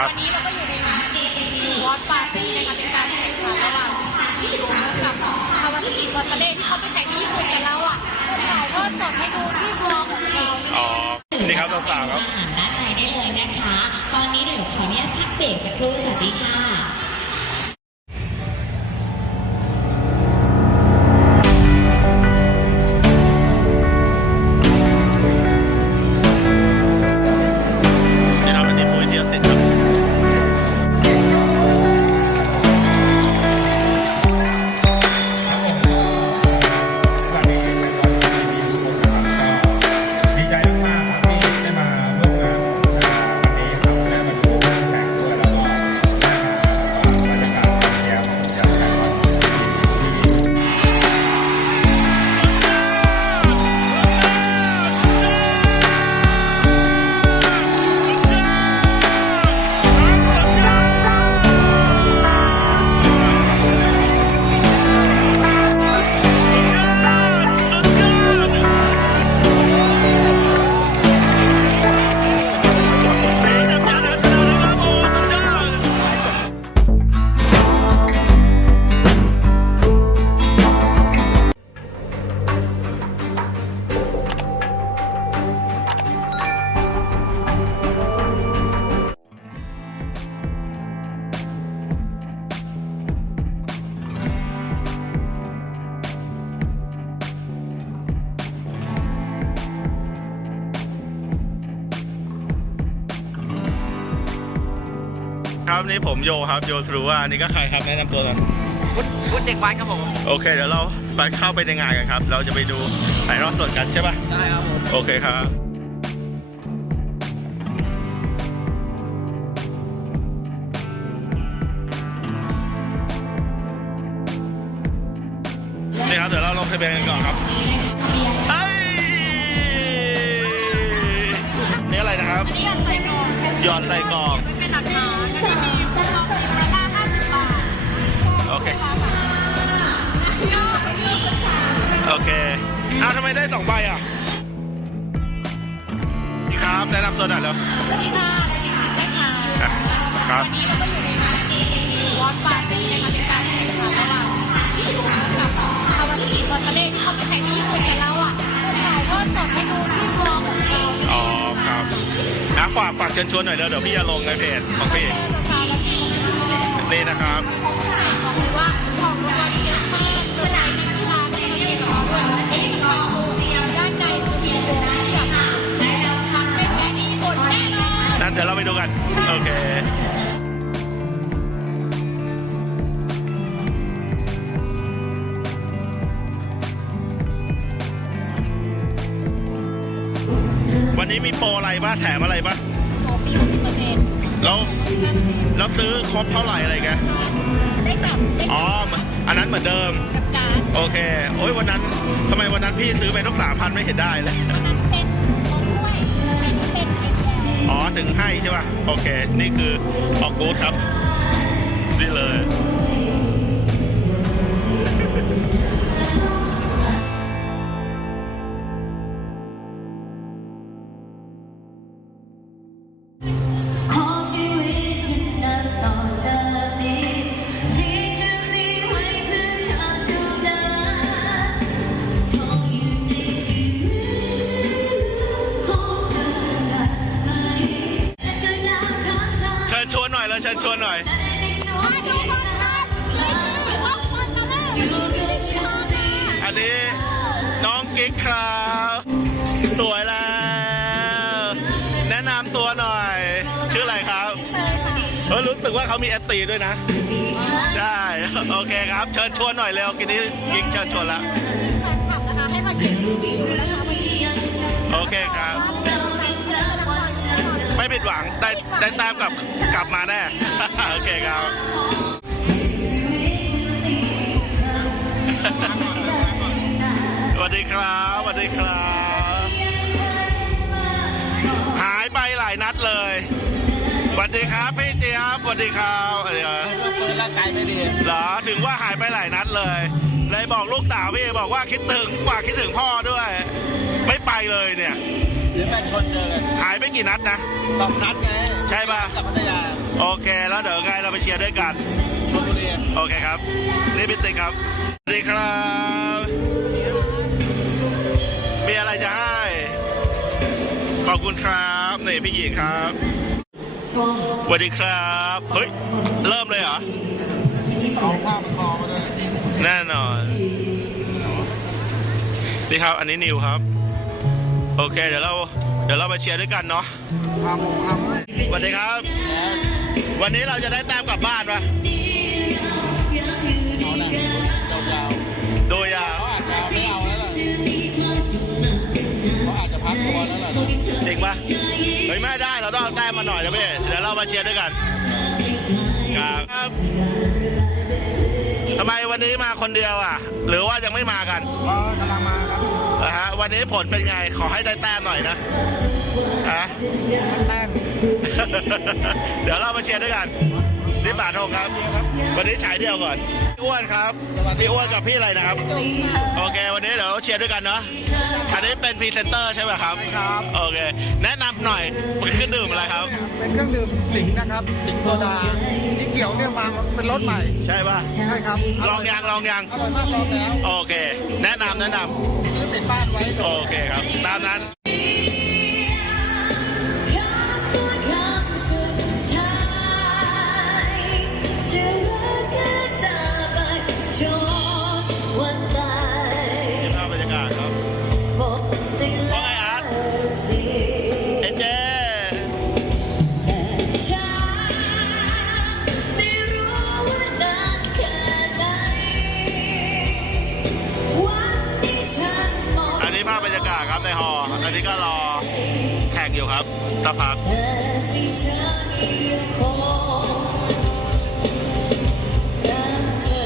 ครับ วันนี้เราก็อยู่ในงานวอตปาร์ตี้นะคะเป็นการแข่งขันระหว่างทีมกับคาวาซากิวอตาเล่ที่เขาไปแข่งที่ญี่ปุ่นกันแล้วอะถ่ายทอดสดให้ดูที่บล็อกของเราอ๋อนี่ครับสาวๆครับผ่านด้านในได้เลยนะคะ ตอนนี้เดี๋ยวขออนุญาตพักเบรกสักครู่สวัสดีค่ะ ผมโยครับโยทรูว่านี่ก็ใครครับแนะนำตัวหน่อยวุฒิวุฒิเด็กวัดครับผม โอเค เดี๋ยวเราไปเข้าไปในงานกันครับ เราจะไปดูถ่ายทอดสดกันใช่ปะได้ครับผม โอเคครับนี่ครับเดี๋ยวเราลงทะเบียนกันก่อนครับเอ้ยนี่อะไรนะครับอันนี้อยากใส่กล่องหยอดใส่กล่อง โอเคอ้าวทำไมได้สองใบอะนี่ครับแนะนำตัวหน่อยเร็วสวัสดีค่ะได้ค่ะอะครับ วันนี้เราก็อยู่ในงานวอตปาร์ตี้นะคะเป็นการแข่งขันระหว่างทีมกับคาวาซากิวอตาเล่ที่เขาไปแข่งที่ญี่ปุ่นกันแล้วอะถ่ายทอดสดให้ดูที่บล็อกของเราอ๋อครับนะฝากฝากเชิญชวนหน่อยเร็วเดี๋ยวพี่จะลงในเพจของพี่คาวาซากินี่นะครับบอกเลยว่าของรางวัลเยอะมากสนามกีฬาไม่ นในมีโบที่แบบใช่แล้วค่ะเป็นแค่นี้หมดแน่นอนนั้นเดี๋ยวเราไปดูกัน โอเควันนี้มีโปรอะไรบ้างแถมอะไรบ้างโอ้ปีหกสิบเปอร์เซ็นต์แล้ว แล้วซื้อครบเท่าไหร่อะไรแกได้กลับได้อ๋อ อันนั้นเหมือนเดิม กับการ์ดโอเค โอ้ยวันนั้นทำไมวันนั้นพี่ซื้อไปต้องสามพันไม่เห็นได้เลยวันนั้นเป็นของด้วยอันนี้เป็นไอแคร์อ๋อ ถึงให้ใช่ป่ะ โอเค นี่คือออกกูดครับ นี่เลย อันนี้น้องกิ๊กครับสวยแล้ว แนะนำตัวหน่อย ชื่ออะไรครับเออรู้สึกว่าเขามีเอสตีด้วยนะใช่โอเคครับ เชิญชวนหน่อยเร็วกินนี้กิ๊กเชิญชวนแล้วแฟนคลับนะโอเคครับ ไม่ผิดหวังได้ได้ตามกลับกลับมาแน่ โอเคครับ สวัสดีครับสวัสดีครับ หายไปหลายนัดเลยสวัสดีครับพี่เจี๊ยบสวัสดีครับเดี๋ยวเปิดร่างกายไม่ดีเหรอถึงว่าหายไปหลายนัดเลย เลยบอกลูกสาวพี่บอกว่าคิดถึงฝากคิดถึงพ่อด้วย ไม่ไปเลยเนี่ยรือแฟนชนเจอกันหายไปกี่นัดนะสองนัดไงใช่ป่ะกับพัทยาโอเค แล้วเดี๋ยวไงเราไปเชียร์ด้วยกันชลบุรี โอเคครับ นี่พี่ติ๊กครับสวัสดีครับ มีอะไรจะให้ ขอบคุณครับนี่พี่หญิงครับสวัสดีครับ เฮ้ย เริ่มเลยเหรอเอาผ้าพันคอมาด้วยแน่นอน นี่ครับ อันนี้นิวครับ โอเค เดี๋ยวเรา เดี๋ยวเราไปเชียร์ด้วยกันเนาะผ้าหมูผ้าหมูสวัสดีครับ วันนี้เราจะได้แต้มกลับบ้านปะ จริงปะเฮ้ยไม่ได้เราต้องเอาแต้มมาหน่อยนะพี่เดี๋ยวเรามาเชียร์ด้วยกันครับทำไมวันนี้มาคนเดียวอะ หรือว่ายังไม่มากันก็กำลังมาครับนะฮะวันนี้ผลเป็นไงขอให้ได้แต้มหน่อยนะฮะแต้ม เดี๋ยวเรามาเชียร์ด้วยกัน นี่ป่าทงครับ วันนี้ฉายเดียวก่อนพี่อ้วนครับพี่อ้วนกับพี่อะไรนะครับ โอเค วันนี้เดี๋ยวเชียร์ด้วยกันเนาะอันนี้เป็นพรีเซนเตอร์ใช่ไหมครับครับโอเค แนะนำหน่อยมันขึ้นดื่มอะไรครับ เป็นเครื่องดื่มสิงห์นะครับสิงห์โซดาที่เขียวเนี่ยมาเป็นรถใหม่ ใช่ป่ะใช่ครับลองยังลองยังอร่อยมากลองแล้วโอเค แนะนำแนะนำซื้อติดบ้านไว้โอเคครับตามนั้น นนี้ก็รอแข่งอยู่ครับสักพักแต่ที่ฉันยังคงรักเธอ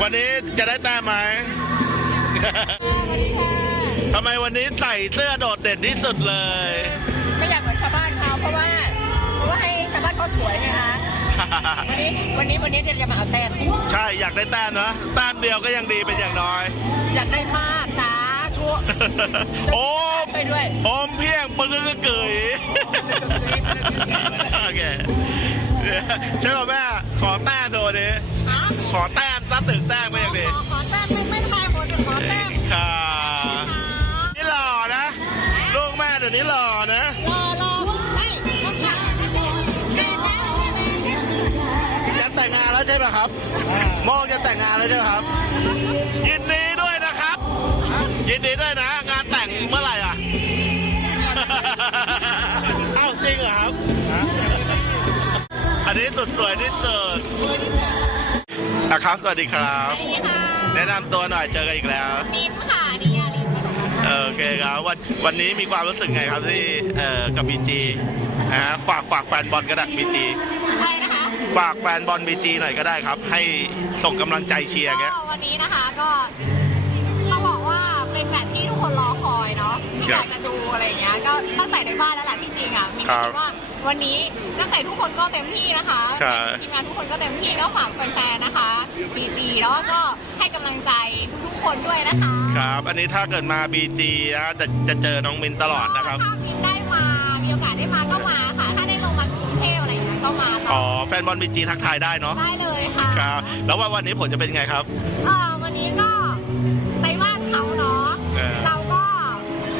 วันนี้จะได้แต้มไหมทำไมวันนี้ใส่เสื้อโดดเด่นที่สุดเลย ไม่อยากเหมือนชาวบ้านเขาเพราะว่าเพราะว่าให้ชาวบ้านเขาสวยไงคะวันนี้วันนี้วันนี้เดี๋ยวจะมาเอาแต้มใช่อยากได้แต้มนะแต้มเดียวก็ยังดีเป็นอย่างน้อย อยากได้มากสาธุ โอมไปด้วยโอมเพียงปึ้งกึกกึ๋ยโอเคใช่ป่ะแม่ขอแต้มโดนี้อ๋อขอแต้มซัดถึงแต้มก็ยังดีขอขอแต้มไม่ไม่ทายหมดขอแต้มค่ะนี่หล่อนะลูกแม่เดี๋ยวนี้หล่อนะรอรอไม่ต้องค่ะเดินแล้วจะแต่งงานแล้วใช่ไหมครับโมงจะแต่งงานแล้วใช่ไหมครับยินดีด้วยนะครับ ยินดีด้วยนะ งานแต่งเมื่อไหร่อะเอ้าจริงเหรอครับ อันนี้สุดสวยที่สุดอะครับ สวัสดีครับนี่ค่ะแนะนำตัวหน่อยเจอกันอีกแล้วนิมค่ะนี่อาลินโอเคครับวันวันนี้มีความรู้สึกไงครับที่เอ่อกับบีจีนะฮะฝากฝากแฟนบอลก็ได้บีจีอะไรนะคะฝากแฟนบอลบีจีหน่อยก็ได้ครับ ให้ส่งกำลังใจเชียร์เงี้ย ก็วันนี้นะคะก็ ที่อยากจะดูอะไรอย่างเงี้ยก็ตั้งแต่ในบ้านแล้วแหละที่จริงอะมีครับคิดว่าวันนี้ตั้งแต่ทุกคนก็เต็มที่นะคะครับทีมงานทุกคนก็เต็มที่ก็ฝากแฟนๆนะคะบีจีแล้วก็ให้กำลังใจทุกๆคนด้วยนะคะครับ อันนี้ถ้าเกิดมาบีจีนะจะจะเจอน้องมินตลอดนะครับถ้ามินได้มามีโอกาสได้มาก็มาค่ะถ้าได้ลงมากรุงเทพอะไรอย่างเงี้ยก็มาต่อ๋ออแฟนบอลบีจีทักทายได้เนาะได้เลยค่ะครับแล้วว่าวันนี้ผลจะเป็นไงครับเอ่อวันนี้ก็ไปบ้านเขาเนาะเออเราก็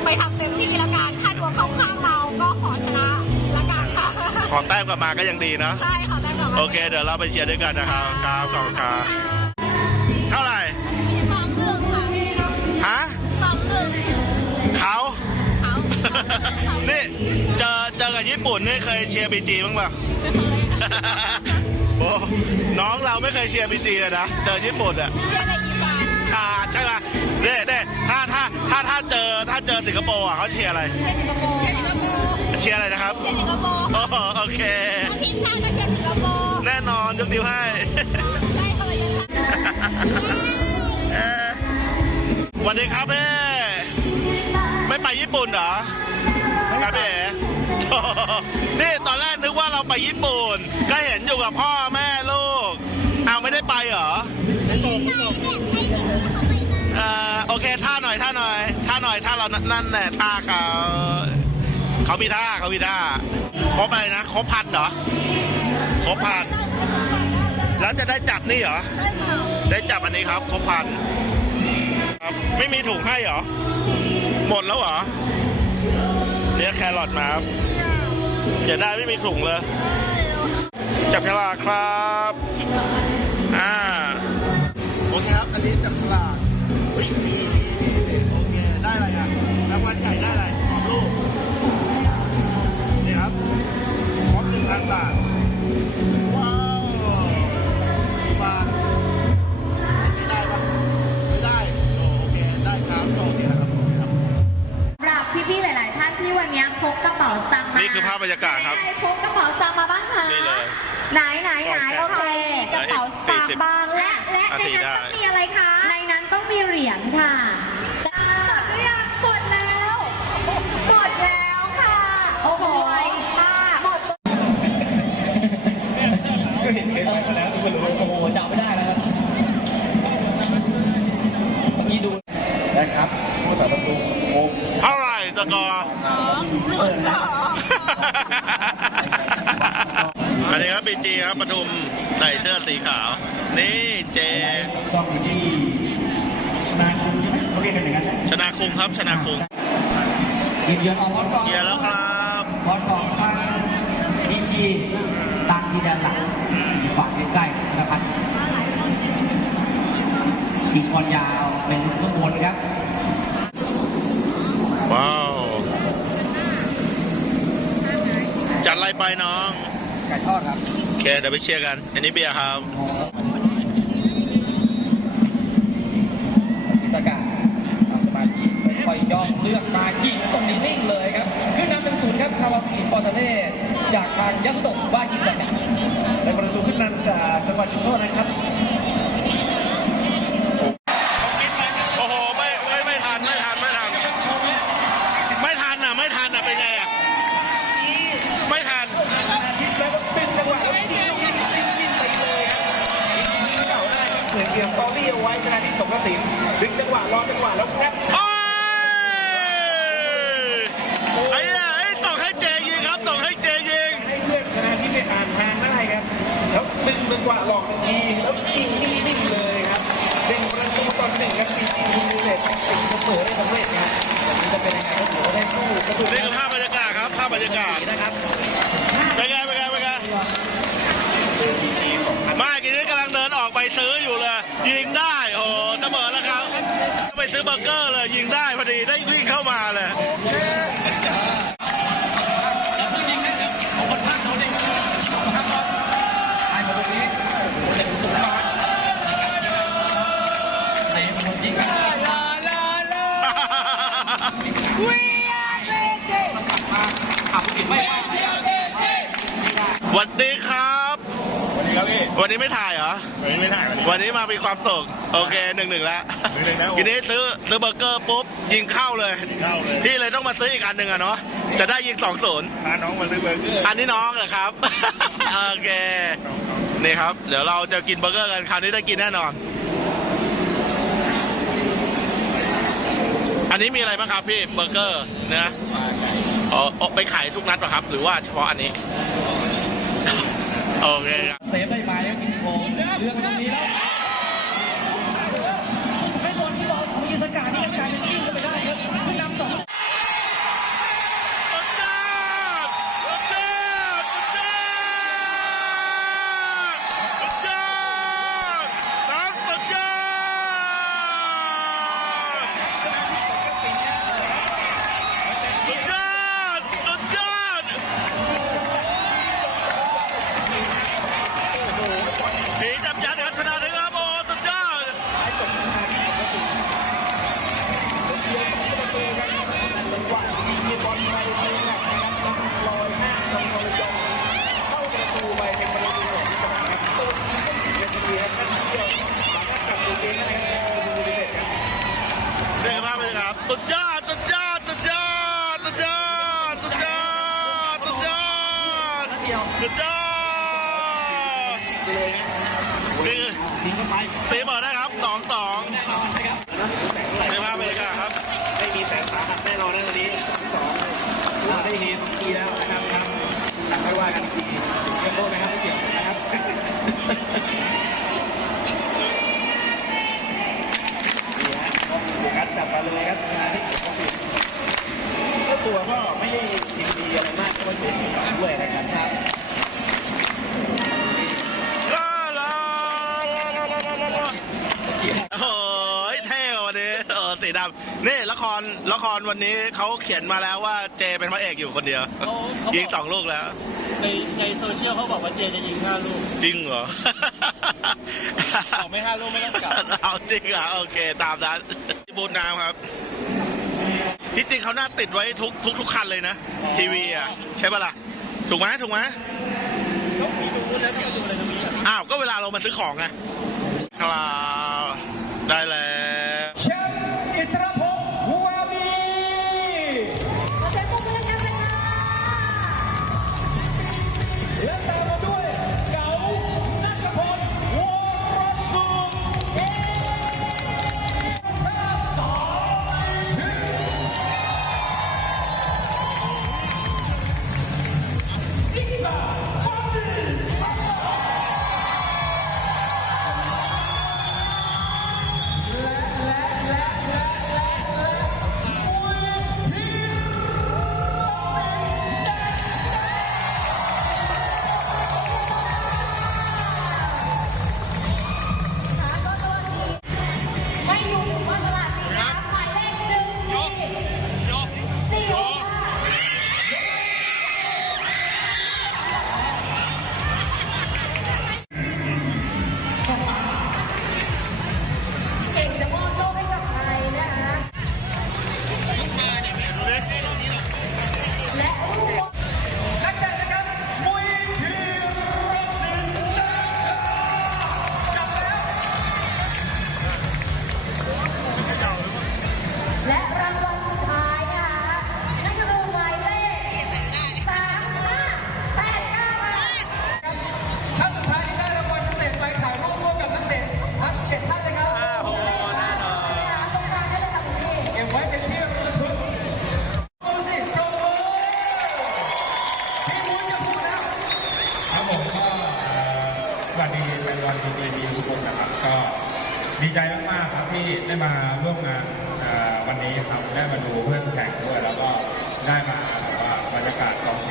ไปทำเต็มที่ละกันถ้าดวงเขาข้างเราก็ขอชนะละกันค่ะขอแต้มกลับมาก็ยังดีนะ ใช่ค่ะได้กลับมาโอเค เดี๋ยวเราไปเชียร์ด้วยกันนะครับครับขอบคุณครับเท่าไหร่สองหนึ่งค่ะฮะสองหนึ่งเขาเขานี่เจอเจอกับญี่ปุ่นนี่เคยเชียร์บีจีบ้างป่ะไม่เคยค่ะโอ้น้องเราไม่เคยเชียร์บีจีเลยนะเจอญี่ปุ่นอะ เชียร์ใน อีสานอ่าใช่ป่ะเน่เน่ถ้าถ้าถ้าถ้าเจอถ้าเจอสิงคโปร์อะเขาเชียร์อะไรสิงคโปร์สิงคโปร์เชียร์อะไรนะครับสิงคโปร์โอ้โอเคทีมชาติก็เชียร์สิงคโปร์แน่นอนยกนิ้วให้ใช่ค่ะเลยนะคะเอ่อสวัสดีครับแม่ไม่ไปญี่ปุ่นเหรอครับพี่เอ๋โอ้โหนี่ตอนแรกนึกว่าเราไปญี่ปุ่น ก็เห็นอยู่กับพ่อแม่ลูก เอาวไม่ได้ไปเหรอเอ่อโอ เคท่าหน่อยท่าหน่อยท่าหน่อยท่าเรานนั่นแหละท่าเขาเขามีท่าเขามีท่าครบอะไรนะครบพันเหรอครบพันแล้วจะได้จับนี่เหรอได้จับอันนี้ครับครบพันครับไม่มีถุงให้เหรอหมดแล้วเหรอเรียกแครอทมาครับเสียได้ไม่มีถุงเลยจับฉลากครับ อ่า โอเคครับ อันนี้จับฉลาก บหนึ่งพันบาท ว้าวบาทไม่ได้ปะไม่ได้โอเค ได้ครับโอเคนะครับครับสำหรับพี่ๆหลาย ๆ ท่านที่วันนี้พกกระเป๋าสตางค์มานี่คือภาพบรรยากาศครับ ใครพกกระเป๋าสตางค์มาบ้างคะนี่เลย ไหนไหนไหนโอเคกระเป๋าสตางค์บ้างและและอะในสี่นั้นได้ต้องมีอะไรคะ ในนั้นต้องมีเหรียญค่ะ ใส่เสื้อสีขาว นี่เจจ้องอยู่ที่ชนะคุณใช่ไหมเขาเรียกกันอย่างนั้นนะชนะคุมครับชนะคุมทีมเยือนออกบอลก่อนเกียร์แล้วครับบอลก่อนทางบีจีตั้งที่ด้านหลังฝั่งใกล้ๆชนะพัฒน์ทีมบอลยาวเป็นขบวนครับ ว้าว จัดอะไรไปน้อง ไก่ทอดครับโอ เคเดี๋ยวไปเชียร์กัน อันนี้เบียร์ครับอิสกาทำสมาธิค่อยๆย่องเลือกมายิงตรงนี้นิ่งเลยครับขึ้นนำเป็นศูนย์ครับคาวาสกิฟอร์ตาเน่จากทางยัสโตะวากิสกะในประตูขึ้นนำจากจังหวัดจุดโทษนะครับ ไว้ชนะทิพย์สงกระสินดึงจังหวะรอจังหวะแล้วงัดโอ้ยไอ้เนี่ยไอ้ส่งให้เจยิงครับส่งให้เจยิงให้เพื่อนชนะทิพย์ได้อ่านทางได้ครับ แล้วดึงจังหวะหลอกอีกทีแล้วยิงนิ่งๆเลยครับเด้งประตูตอนหนึ่งครับปีจีคุณดูเด็ดติดเสมอได้สำเร็จครับแบบนี้จะเป็นยังไงก็ถือว่าได้สู้ก็ดูนี่คือภาพบรรยากาศครับภาพบรรยากาศนะครับเป็นไงเป็นไงเป็นไงเจอปีจีสองพันไม่กินนี้กำลังเดินออกไปซื้ออยู่เลยยิงได้ โอ้โหเสมอแล้วครับ ไป ซื้อเบอร์เกอร์เลยยิงได้พอดีได้วิ่งเข้ามาเลยไอ้ประตูนี้เล่นสูงมากสิครับเตะมันจริงครับสกัดมาขับผิดไม่ได้สวัสดีครับวันนี้ครับพี่วันนี้ไม่ถ่ายเหรอ วันนี้ไม่ถ่าย วันนี้วันนี้มามีความสุข โอเคหนึ่งหนึ่งแล้ว หนึ่งๆแล้วทีนี้ซื้อซื้อเบอร์เกอร์ปุ๊บยิงเข้าเลย เข้าเลยพี่เลยต้องมาซื้ออีกอันหนึ่งอะเนาะจะได้ยิงสองศูนย์พาน้องมาซื้อเบอร์เกอร์อันนี้น้องเหรอครับ โอเคนี่ครับ เดี๋ยวเราจะกินเบอร์เกอร์กันคราวนี้ได้กินแน่นอน อันนี้มีอะไรบ้างครับพี่เบอร์เกอร์เนื้ออ๋ออ๋อไปขายทุกนัดป่ะครับ หรือว่าเฉพาะอันนี้โอเคครับเซฟได้ไหมครับกินโค้งเลือกไปตรงนี้แล้วให้บอลที่บอลมีสกัดนี่กลายเป็นวิ่งก็ไปได้ครับขึ้นนำสอง สุดยอดสุดยอดสุดยอดน้องสุดยอดสุดยอดสุดยอดผีจำยันครับชนะเลยครับโอ้สุดยอด นี่คือภาพบรรยากาศสุดยอด สุดยอด สุดยอด สุดยอด สุดยอด สุดยอด เดียว สุดยอดนี่คือตีเปิดได้ครับ สองสอง แน่นอนนะครับ ในภาพบรรยากาศครับ ไม่มีแสนสาหัสแน่นอนนะวันนี้สองสองเราได้เฮสองทีแล้วนะครับครับไม่ ว่ากันอีกทีสิ่งเกี่ยวโลกนะครับไม่เกี่ยวนะครับนี่ฮะก็โฟกัสจับมาเลยครับชนะที่เก็บสิเจ้าตัวก็ไม่ได้ยินดีอะไรมากเพราะว่าเจ็บด้วยนะครับครับลาลาลาลาลาลาลาโอ้ยเท่ว่ะวันนี้เออสีดำนี่ละครละครวันนี้เขาเขียนมาแล้วว่าเจเป็นพระเอกอยู่คนเดียวเขาเขาบอกยิงสองลูกแล้ว ในในโซเชียลเขาบอกว่าเจจะยิงห้าลูกจริงเหรอ บอกไม่ห้าลูกไม่ต้องกลับ เอาจริงเหรอโอเคตามนั้นบูนน้ำครับที่จริงเขาหน้าติดไว้ทุกทุกทุกคันเลยนะ ทีวีอะ ใช่ปะล่ะ ถูกไหมถูกไหมต้องมีดูแล้วที่ดูอะไรตรงนี้อะอ้าว ก็เวลาเรามาซื้อของไงครับได้แล้ว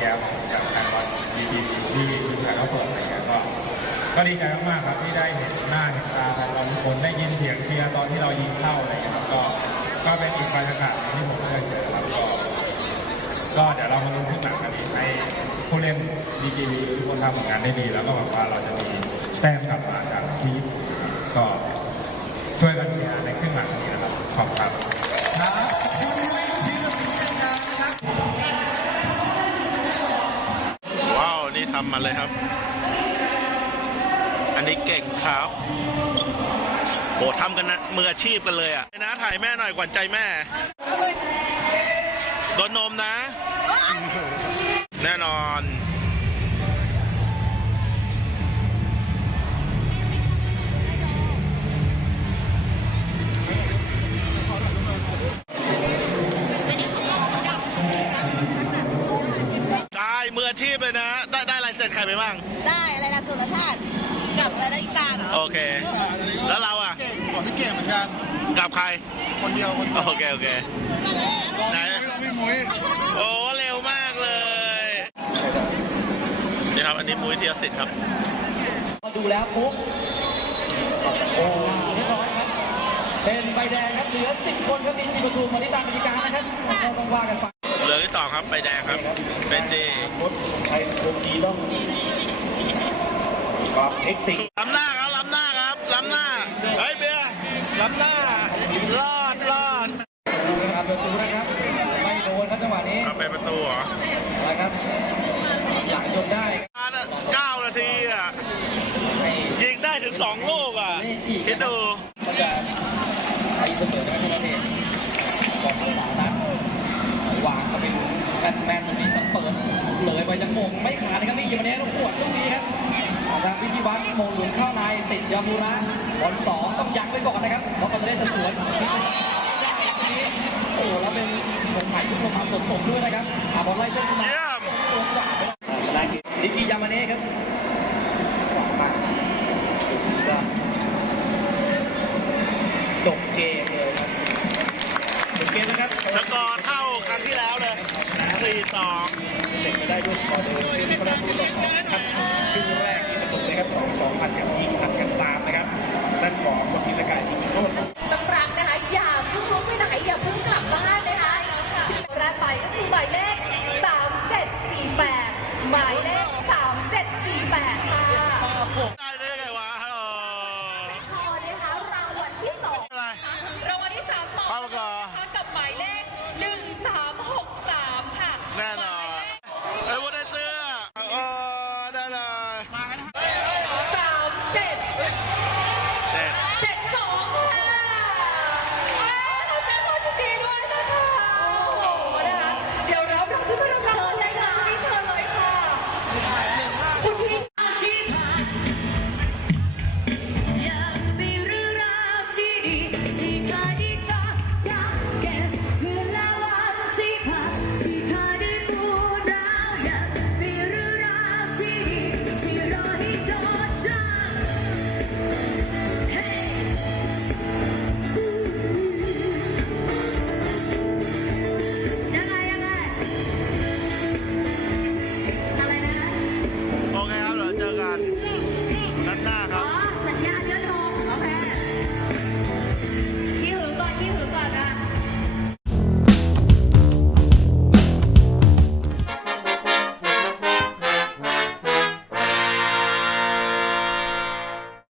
แล้วจากทางวัดดีทีวีที่คุณถ่ายเขาสดอะไรเงี้ยก็ก็ดีใจมากๆครับที่ได้เห็นหน้าเห็นตาเราทุกคนได้ยินเสียงเชียร์ตอนที่เรายิงเข้าอะไรเงี้ยครัก็ก็เป็นอีกบรรยากาศที่ผมเคยเจอครับก็ก็เดี๋ยวเรามาลุ้นขึ้นหนังกันอีกให้ผู้เล่นดีกีวีทุกคนทำผลงานได้ดี แล้วก็หวังว่าเราจะมีแต้มกลับมาจากทีมก็ช่วยกันเชียร์ในขึ้นหลังนี้นะครับขอบคุณครับ โหทำกันนะมืออาชีพกันเลยอะนะถ่ายแม่หน่อยกวนใจแม่โดนนมนะ แน่นอน สุรชาติกับอะไรนะอีสานเหรอโอเค แล้วเราอะขอพี่เก่งเหมือนกันกับใคร คนเดียวคนเดียวโอเค โอเค ไหนพี่มุ้ยโอ้ เร็วมากเลย นี่ครับ อันนี้มุ้ยเทียสิทธิ์ครับ พอดูแล้วปุ๊บโอ้เรียบร้อยครับ เป็นใบแดงครับ เหลือ 10 คนครับดีจีปทุมวันนี้ตามกติกานะครับก็ต้องว่ากันไปเหลืองที่สองครับใบแดงครับ เป็นดีรถไทยโปรตีต้องปรับเทคนิค ล้ำหน้าครับล้ำหน้าครับล้ำหน้าเฮ้ยเบียร์ล้ำหน้ารอดรอดดูนะครับประตูนะครับไม่โดนครับจังหวะนี้เอาเป็นประตูเหรออะไรครับหลังจนได้ครับเก้านาทีอะให้ยิงได้ถึงสองลูกอะคิดดูมันจะไปเสมอกันทุกประเทศของภาษานะวางเข้าไปดูแมนแมนตรงนี้ต้องเปิดเลยไปยังโมงไม่ขาดนะครับนี่ยิงมาเนี้ยลูกขวดลูกนี้ครับ ทางพิธีวัฒน์โมงหลุนเข้าในติดยามูระบอลสองต้องยั้งไว้ก่อนนะครับเพราะเขาจะเล่นจะสวนได้ตรงนี้โอ้โหแล้วเป็นวงใหม่ที่ลงมาสดๆด้วยนะครับอาบอลไล่เส้นขึ้นมาเยี่ยมตรงกลางชนะกิจนิกิยามาเน่ครับขวางมาก็จบเกมเลยครับจบเกมนะครับสกอร์เท่าครั้งที่แล้วเลย สี่สองเด็กไม่ได้ด้วยสกอร์เดิมซึ่งประตูต่อสองครับครึ่งแรกที่สนุกนะครับสองสองพันกันยิงพันกันตามนะครับด้านของคนพิสกายยิงโทษสองสักครั้ง